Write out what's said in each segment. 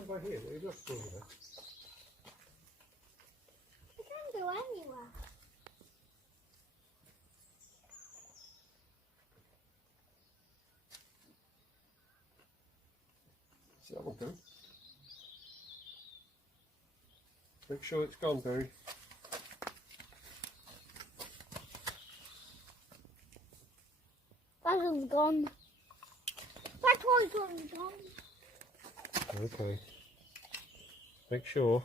stand by here. You're not strong enough. I can't go anywhere. See that one go? Make sure it's gone, Barry. That one's gone. That one's gone. Okay. Make sure.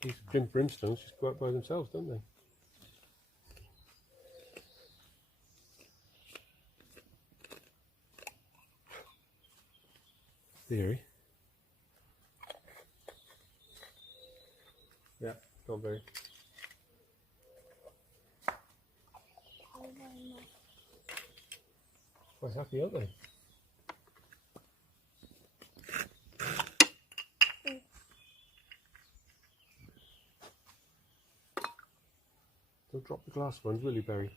These Grim Brimstones just go out by themselves, don't they? Theory. Yeah, go on, Barry. Quite happy, aren't they? Don't drop the glass ones, will you, Barry?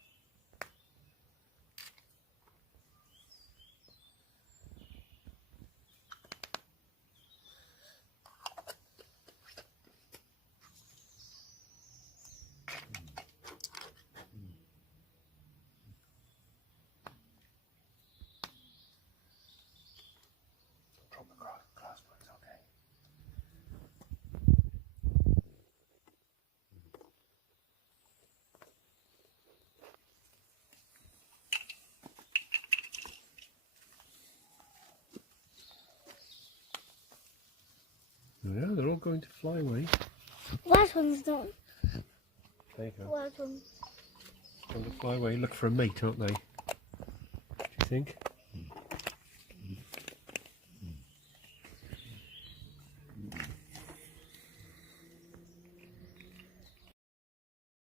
Drop the glass ones, okay. Yeah, they're all going to fly away. That one's not. There you go. That one. Going to fly away. Look for a mate, aren't they? Do you think?